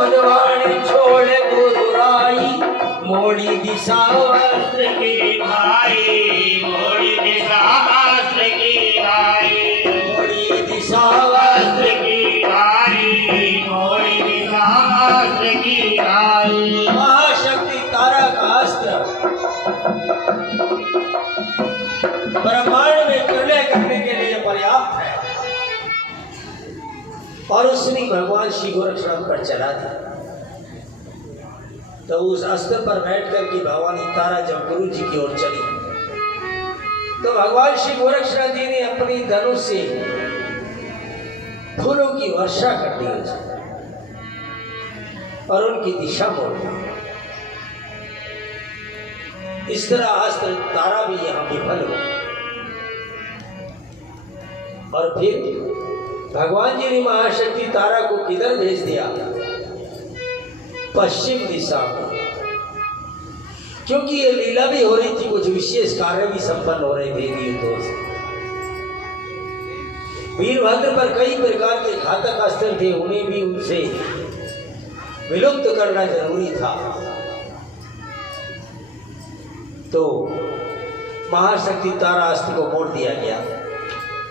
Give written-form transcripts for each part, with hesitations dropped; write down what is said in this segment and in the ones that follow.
बनवाने छोड़े गुरुराई, मोड़ी दिशा वस्त्र की भाई, मोड़ी दिशा वस्त्र की भाई, मोड़ी दिशा वस्त्र की भाई, मोड़ी दिशा वस्त्र की भाई। महाशक्ति तारा का अस्त्र ब्रह्मांड में प्रलय करने के लिए पर्याप्त है, और उसने भगवान श्री गोरक्षनाथ पर चला दिया। तो उस अस्त्र पर बैठ कर के भवानी तारा जब गुरु जी की ओर चली, तो भगवान श्री गोरक्षनाथ जी ने अपनी धनुष से फूलों की वर्षा कर दी और उनकी दिशा मोड़ दी। इस तरह अस्त्र तारा भी यहाँ विफल हो, और फिर भगवान जी ने महाशक्ति तारा को किधर भेज दिया? पश्चिम दिशा में, क्योंकि ये लीला भी हो रही थी, कुछ विशेष कार्य भी संपन्न हो रहे थे युद्धों से। वीरभद्र पर कई प्रकार के घातक अस्त्र थे, उन्हें भी उनसे विलुप्त करना जरूरी था। तो महाशक्ति तारा अस्त्र को मोड़ दिया गया।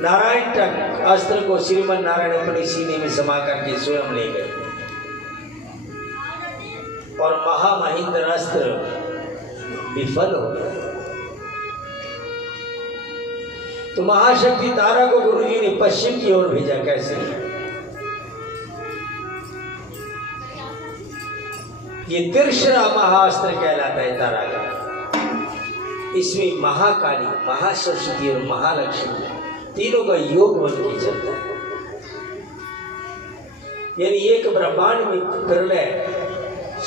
नारायण तक अस्त्र को श्रीमन नारायण अपने सीने में समा करके स्वयं ले गए, और महामहिंद्र अस्त्र विफल हो गया। तो महाशक्ति तारा को गुरु जी ने पश्चिम की ओर भेजा। कैसे? ये तीसरा महाअस्त्र कहलाता है तारा का। इसमें महाकाली, महासरस्वती और महालक्ष्मी तीनों का योग बन के चलता है। यानी एक ब्रह्मांड में प्रलय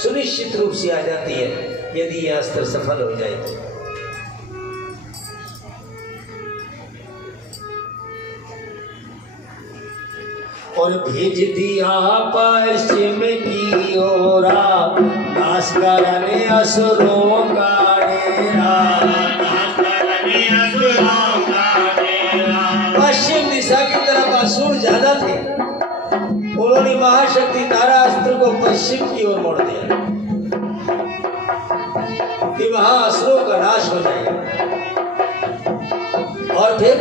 सुनिश्चित रूप से आ जाती है यदि यह अस्त्र सफल हो जाए तो। और भेज दिया पश्चिम की ओरा, नाश करने असुरों का डेरा, नाश करने असुरों का डेरा। पश्चिम दिशा की तरफ असुर ज्यादा थे, उन्होंने महाशक्ति तारा अस्त्र को पश्चिम की ओर मोड़ दिया कि वहां असुरों का नाश हो जाएगा। और फिर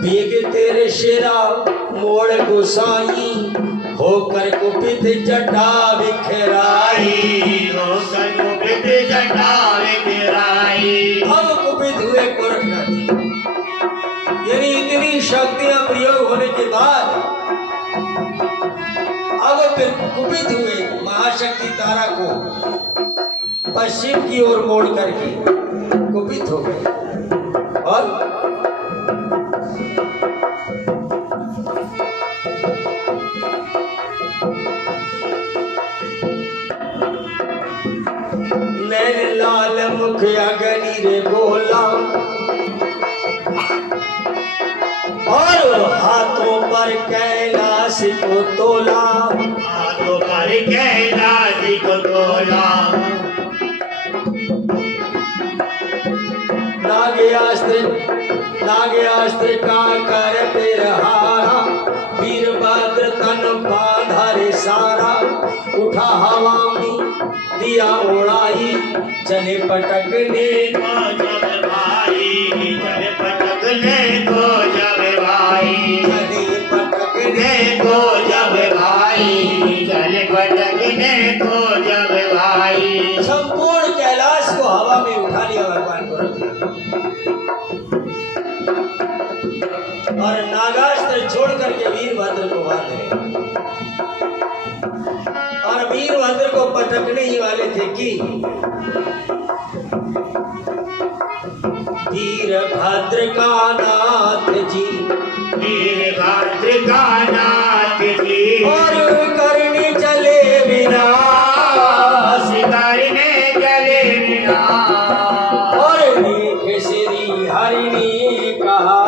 भीग तेरे शेरा मोड़ गोसाई, होकर कुपित जटा बिखराई, होकर कुपित जटा बिखराई। अब कुपित हुए गोरखनाथ जी, यानी इतनी शक्तियां प्रयोग होने के बाद अब फिर कुपित हुए महाशक्ति तारा को पश्चिम की ओर मोड़ करके कुपित हो गए। और नैन लाल मुख अगनी रे बोला, और हाथों पर कैलाश को तोला, हाथों पर कैलाश को तोला। नाग्यास्त्र का कर फिर हारा, वीरभद्र तन बांधा रे सारा, उठा हवा में दिया उड़ाई, चले पटकने तो जब भाई, चले पटकने तो जब भाई, चले पटकने तो जब भाई, चले पटकने तो जब भाई। संपूर्ण कैलाश को हवा में उठा लिया भगवान गोरखनाथ, और नागास्त्र छोड़ करके वीरभद्र को बांध रहे, और वीरभद्र को पटकने ही वाले थे कि वीरभद्र का नाथ जी, वीरभद्र का नाथ जी, और करने चले विनाश, करने चले विनाश। और देख श्री हरि ने कहा,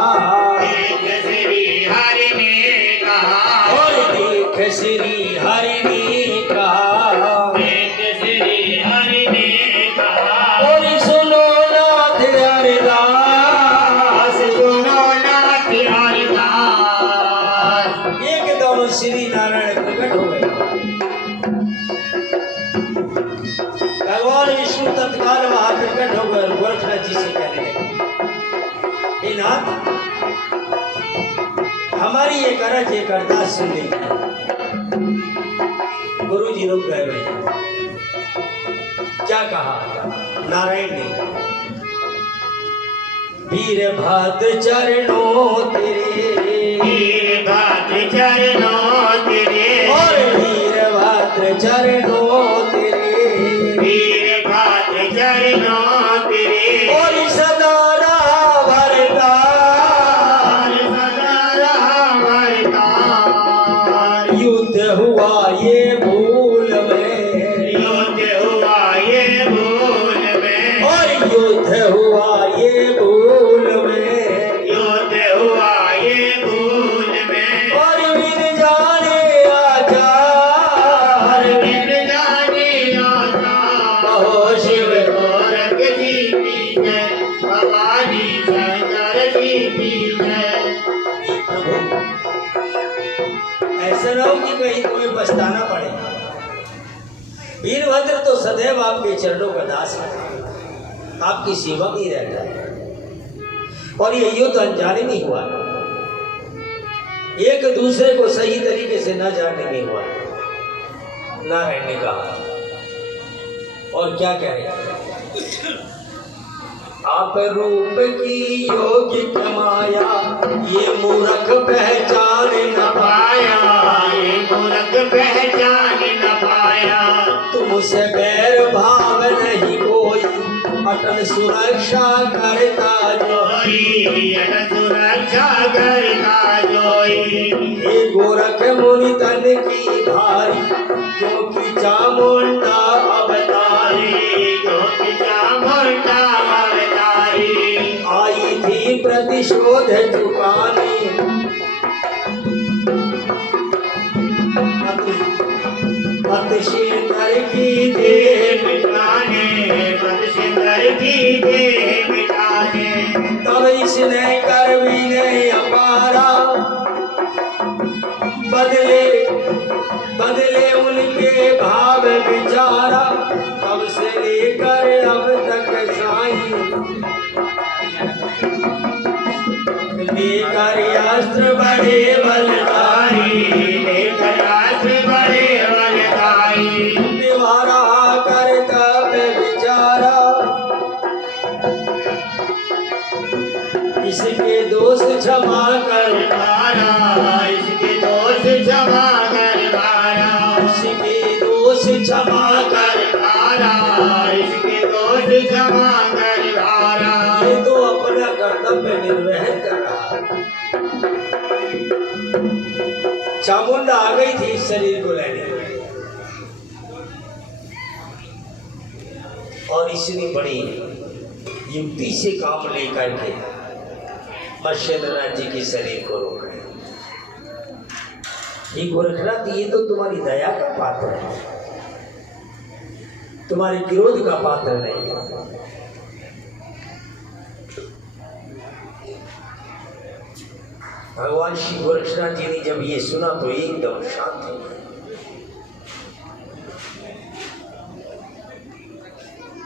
देख श्री हरि ने कहा, और देख श्री हरि ने कहा, देख श्री हरि ने कहा। और सुनो नाथ हरिदास, सुनो नाथ हरिदास। एकदम श्री नारायण नाथ जी से कहने लगे, हे नाथ, हमारी एक अरज एक अरदास सुन लीजिए। गुरु जी रुक गए भाई। क्या कहा नारायण ने? वीरभद्र चरणों तेरे, वीरभद्र चरणों तेरे, और वीरभद्र चरणों तेरे, वीरभद्र चरणों तेरे, और सदा रहा वरदान, सदा रहा वरदान। युद्ध हुआ ये भूल में, युद्ध हुआ ये भूल में, और युद्ध हुआ ये भूल में, युद्ध हुआ ये भूल में, और वीर जाने आचार, वीर जाने आता। कहो शिव गोरख जी की जय, भवानी शंकर जी की जय। प्रभु, ऐसा ना हो कि कहीं तुम्हें पछताना पड़े। वीरभद्र तो सदैव आपके चरणों का दास है, आपकी सेवा में ही रहता है, और ये युद्ध अनजाने नहीं हुआ, एक दूसरे को सही तरीके से न जानने में हुआ। नारायण ने कहा, और क्या कह रहे हैं? आप रूप की योगिक माया, ये मूर्ख पहचान न पाया, ये मूर्ख पहचान न पाया। तुमसे बैर भाव नहीं कोई, अटल सुरक्षा करता जो, अट सुरक्षा करता जोई। हे गोरख मुनि तन की भारी, क्योंकि चामुंडा अवतारी, क्योंकि चामुंडा अवतारी, आई थी प्रतिशोध चुकाने। मत शेतर की दे मिटाने, पद सिंदर की दे मिटाने। तब इसने कर भी नहीं अपारा, बदले बदले उनके भाव विचारा, तब से लेकर अब तक साईं, लेकर अस्त्र बड़े बलधारी, लेकर अस्त्र बड़े बलधारी, निवारा कर्तव्य विचारा, इसके दोष क्षमा कर, इसके दोष क्षमा कर धारा, इसके दोष क्षमा कर। इसके दोष क्षमा कर धारा। ये तो अपना कर्तव्य निर्वहन कर रहा है। चामुंडा आ गई थी इस शरीर को लेने, और इसने बड़ी युक्ति से काम लेकर के मत्स्येंद्रनाथ जी के शरीर को रोका। ये गोरखनाथ, ये तो तुम्हारी दया का पात्र है, तुम्हारे क्रोध का पात्र नहीं है। भगवान श्री गोरक्षनाथ जी ने जब ये सुना तो एकदम शांत हो गए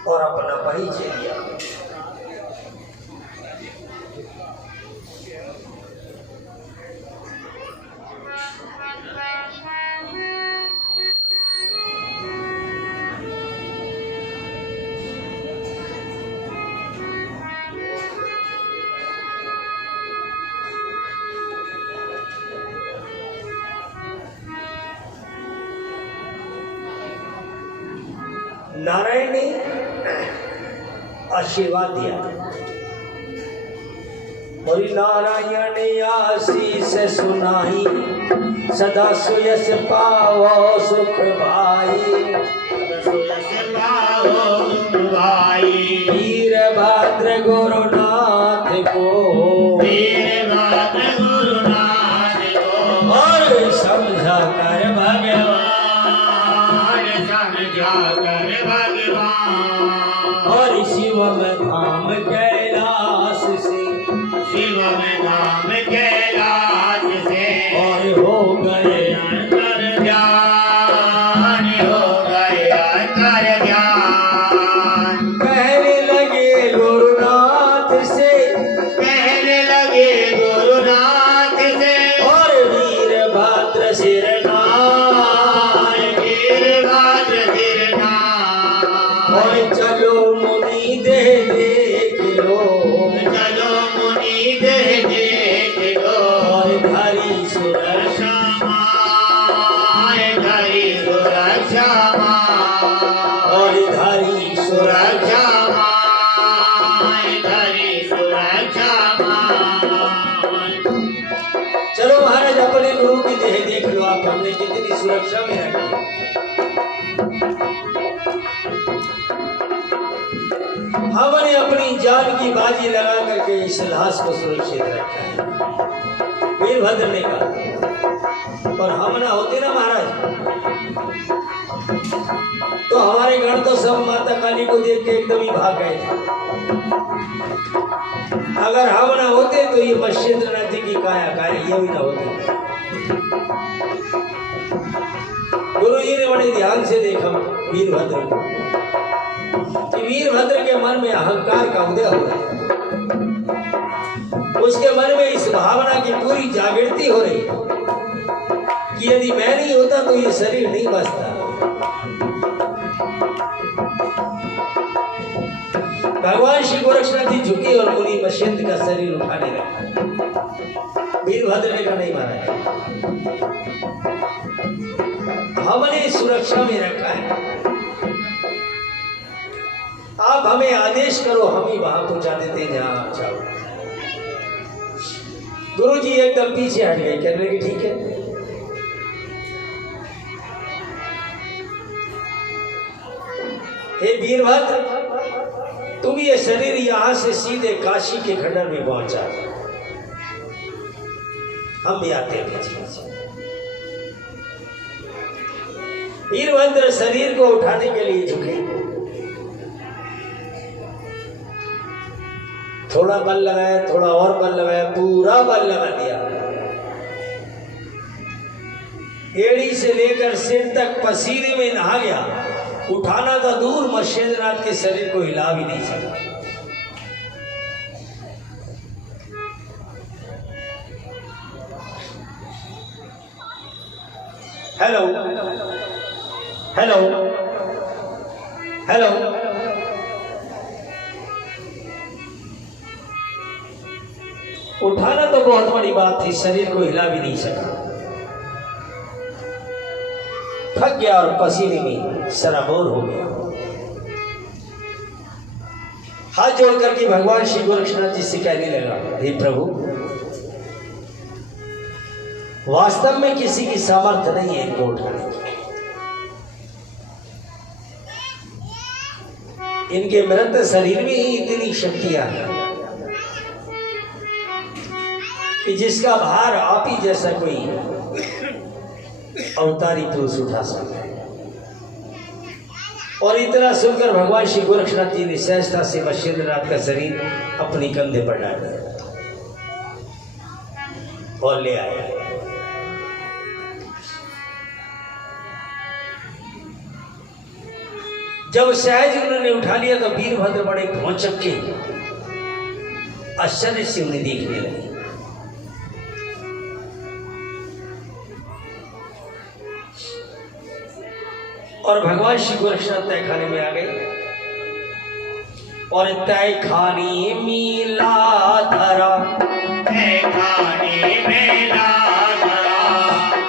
और अपना परिचय दिया। नारायण ने आशीर्वाद दिया, और नारायण आशीष सुनाई, सदा सुयस पाओ सुख भाई, वीरभद्र गुरुनाथ को, और समझा कर भगवान, और शिव में धाम कैलाश से, शिव में धाम कैलाश से, और हो गए अंतर ध्यान, हो गए अंतर ध्यान। कहने लगे गुरुनाथ की सुरक्षा में रखिए। हमने अपनी जान की बाजी लगा करके इस लाश को सुरक्षित रखा है, वीरभद्र ने कहा। और हम ना होते ना महाराज, तो हमारे गण तो सब माता काली को देख के एकदम ही भाग गए थे। अगर हम ना होते तो ये मत्स्येंद्र नदी की काया कार्य ये भी ना होती। गुरु जी ने बड़े ध्यान से देखा वीरभद्र को कि वीरभद्र के मन में अहंकार का उदय हो रहा है। उसके मन में इस भावना की पूरी जागृति हो रही है कि यदि मैं नहीं होता तो ये शरीर नहीं बचता। भगवान श्री गोरक्षनाथ जी झुके और मुनि मत्स्येंद्र का शरीर उठाने लगे। वीरभद्र ने कहा नहीं मारा, हमने सुरक्षा में रखा है, आप हमें आदेश करो, हम ही वहां पहुंचा देते हैं जहां आप चाहो। गुरु जी एकदम पीछे हट गए, कहने लगे ठीक है। हे वीरभद्र, तुम ये शरीर यहां से सीधे काशी के खंडर में पहुंचा, हम भी आते हैं पीछे। वीरभद्र शरीर को उठाने के लिए झुके, थोड़ा बल लगाया, थोड़ा और बल लगाया, पूरा बल लगा दिया। एड़ी से लेकर सिर तक पसीने में नहा गया। उठाना तो दूर, मत्स्येंद्रनाथ के शरीर को हिला भी नहीं सका। हेलो हेलो हेलो, उठाना तो बहुत बड़ी बात थी, शरीर को हिला भी नहीं सका। थक गया और पसीने में सराबोर हो गया। हाथ जोड़ करके भगवान श्री गोरक्षनाथ जी से कहने लगा, हे प्रभु, वास्तव में किसी की सामर्थ्य नहीं है इनको उठाने की। इनके मृत शरीर में ही इतनी शक्तियां हैं कि जिसका भार आप ही जैसा कोई अवतारी पुरुष उठा सकता है। और इतना सुनकर भगवान श्री गोरक्षनाथ जी ने सहजता से मत्स्येंद्रनाथ का शरीर अपनी कंधे पर डाल दिया और ले आया। जब सहज उन्होंने उठा लिया तो वीरभद्र बड़े भौचक के आश्चर्य से उन्हें देखने लगे। और भगवान श्री गोरक्षनाथ तय खाने में आ गए और तय खाने मिला धरा, तय खाने मिला धरा,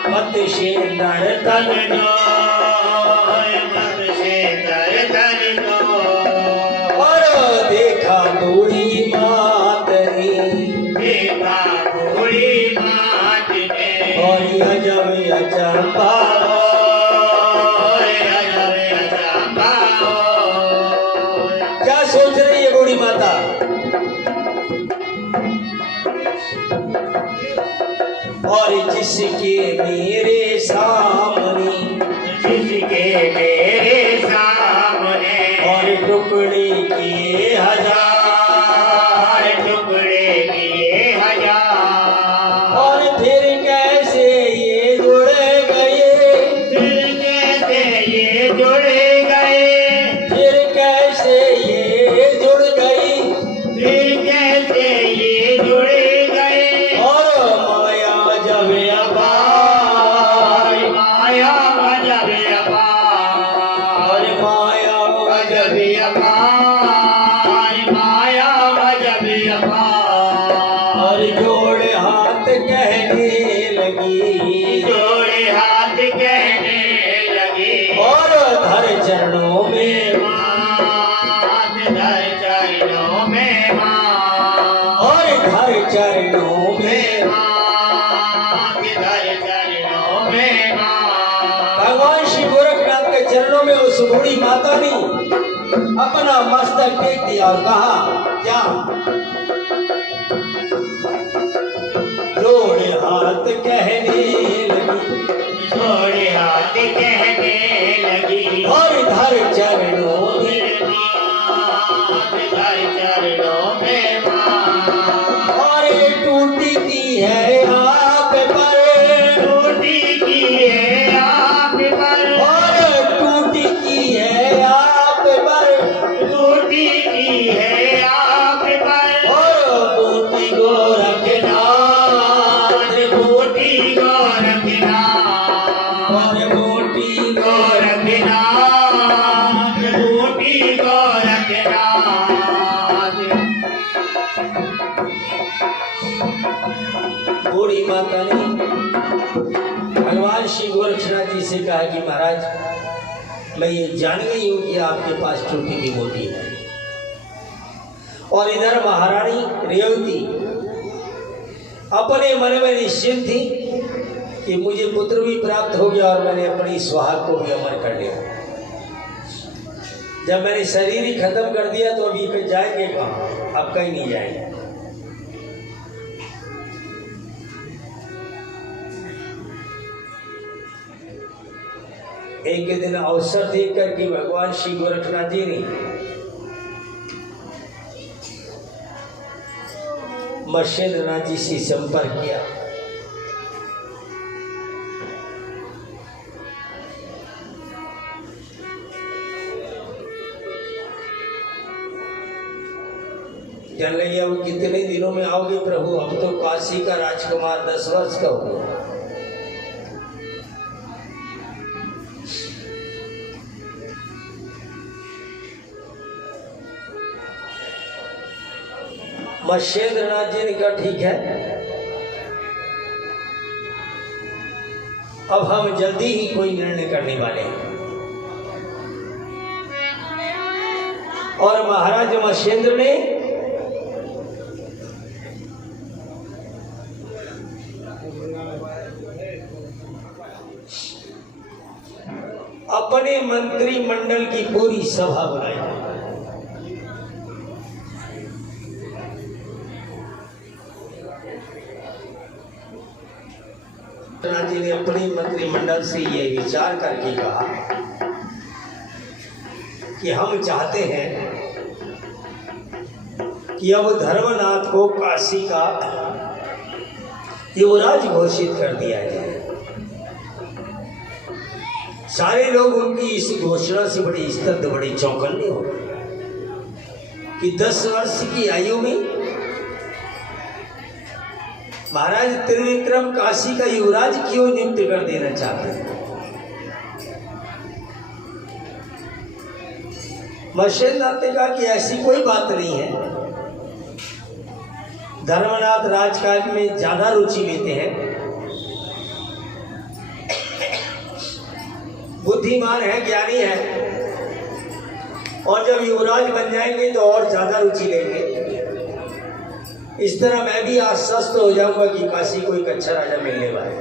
मत्स्येंद्र तन मत्स्येंद्र तन और देखा बूढ़ी मात ने, देखा बूढ़ी मात ने, और अजब अचंबा, सोच रही है बूढ़ी माता। और जिसके मेरे सामने, जिसके मेरे सामने, और टुकड़े किए हजार, टुकड़े किए हजार, और फिर कैसे ये जुड़ गए, फिर कैसे ये जुड़ गए, फिर कैसे ये जुड़ गई, फिर कैसे ये जुड़ गए, और माया जब अपार, माया गजब अपार, और माया गजब अपार, माया गजब अपार, और जोड़ हाथ कहने लगी, जोड़े हाथ कहने लगे, और धर चरणों में मात धर चरणों में मात, और धर चरणों में मात धर चरणों में मात, बूढ़ी माता ने अपना मस्तक टेक दिया और कहा, क्या? जोड़े हाथ कहने लगी, जोड़े हाथ कहने लगी, और धर चरणों में, धर चरणों में मां, और टूटी की है आप पर, टूटी की है आप पर, और टूटी की है आप पर, टूटी की है आप पर, और बूटी को रखना, बूटी को रखना, और बूटी को रखना, बूटी को रखना। बूढ़ी माता ने भगवान श्री गोरक्षनाथ जी से कहा कि महाराज, मैं ये जान गई हूं कि आपके पास टूटी की बूटी है, और इधर महारानी रेवती अपने मन में निश्चिंत थी कि मुझे पुत्र भी प्राप्त हो गया और मैंने अपनी सुहाग को भी अमर कर लिया। जब मैंने शरीर ही खत्म कर दिया तो अभी फिर जाएंगे कहाँ? अब कहीं नहीं जाएंगे। एक दिन अवसर देख करके भगवान श्री गोरक्षनाथ जी ने मत्स्येंद्रनाथ जी से संपर्क किया। कह लगे, अब कितने दिनों में आओगे प्रभु? अब तो काशी का राजकुमार 10 वर्ष का हो गया। मत्स्येंद्रनाथ जी ने कहा, ठीक है, अब हम जल्दी ही कोई निर्णय करने वाले हैं। और महाराज मत्स्येंद्र ने अपने मंत्रिमंडल की पूरी सभा बुलाई। जी ने अपने मंत्रिमंडल से ये विचार करके कहा कि हम चाहते हैं कि अब धर्मनाथ को काशी का युवराज घोषित कर दिया जाए। सारे लोग उनकी इस घोषणा से बड़ी स्तब्ध, बड़ी चौकन्ने हो गए कि 10 वर्ष की आयु में महाराज त्रिविक्रम काशी का युवराज क्यों नियुक्त कर देना चाहते हैं? मत्स्येंद्रनाथ ने कहा कि ऐसी कोई बात नहीं है। धर्मनाथ राजकाज में ज्यादा रुचि लेते हैं, बुद्धिमान है, ज्ञानी है, और जब युवराज बन जाएंगे तो और ज्यादा रुचि लेंगे। इस तरह मैं भी आश्वस्त हो जाऊंगा कि काशी को एक अच्छा राजा मिलने वाला है।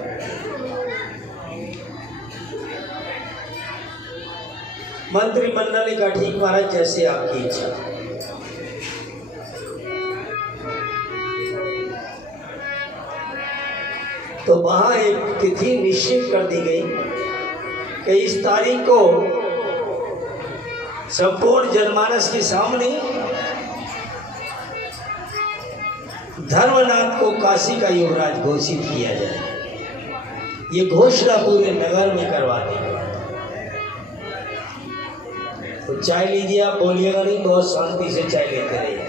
मंत्रिमंडल ने कहा, ठीक महाराज, जैसे आपकी इच्छा। तो वहां एक तिथि निश्चित कर दी गई कि इस तारीख को संपूर्ण जनमानस के सामने धर्मनाथ को काशी का युवराज घोषित किया जाए। ये घोषणा पूरे नगर में करवा दी। तो चाय लीजिए, आप बोलिएगा नहीं, बहुत शांति से चाय लेते रहिए।